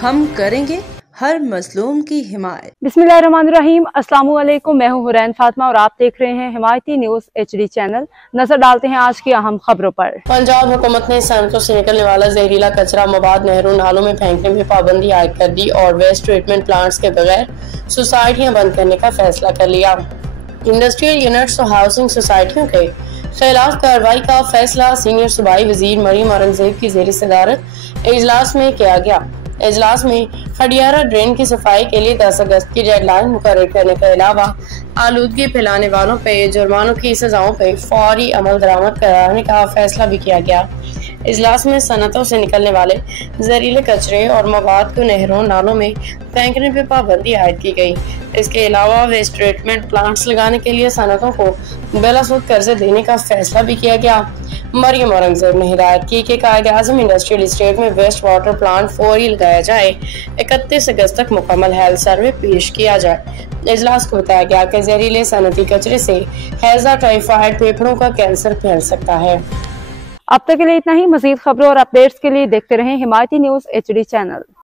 हम करेंगे हर मजलूम की हिमायत। बिस्मिल्लाहिर्रहमानिर्रहीम। अस्सलाम वालेकुम। मैं हूँ हुरैन फातिमा और आप देख रहे हैं हिमायती न्यूज HD चैनल। नजर डालते हैं आज की अहम खबरों पर। पंजाब हुकूमत ने सनतों से निकलने वाला जहरीला कचरा मवाद नहरों नालों में फेंकने में पाबंदी आयद कर दी और वेस्ट ट्रीटमेंट प्लांट्स के बगैर सोसाइटियां बंद करने का फैसला कर लिया। इंडस्ट्रियल यूनिट्स और हाउसिंग सोसाइटियों के खिलाफ कार्रवाई का फैसला सीनियर सूबाई वजीर मरियम औरंगजेब की ज़ेर सदारत इजलास में किया गया। इजलास में खडियारा ड्रेन की सफाई के लिए 10 अगस्त की डेडलाइन मुकर्रर करने के अलावा आलूदगी फैलाने वालों पे जुर्मानों की सजाओं पे फौरी अमल दरामद कराने का फैसला भी किया गया। इजलास में सनतों से निकलने वाले जहरीले कचरे और मवाद को नहरों नालों में फेंकने पर पाबंदी आयद की गई। इसके अलावा वेस्ट ट्रीटमेंट प्लांट्स लगाने के लिए सनतों को बिलासूद कर्जे देने का फैसला भी किया गया। मरियम औरंगजेब ने हिदायत की कि कायद-ए-आज़म इंडस्ट्रियल एस्टेट में वेस्ट वाटर प्लांट फौरी लगाया जाए। 31 अगस्त तक मुकम्मल हेल्थ सर्वे पेश किया जाए। इजलास को बताया गया कि जहरीले सनती कचरे से हैजा, टाइफाइड, फेफड़ों का कैंसर फैल सकता है। अब तक के लिए इतना ही। मजीद खबरों और अपडेट्स के लिए देखते रहें हिमायती न्यूज HD चैनल।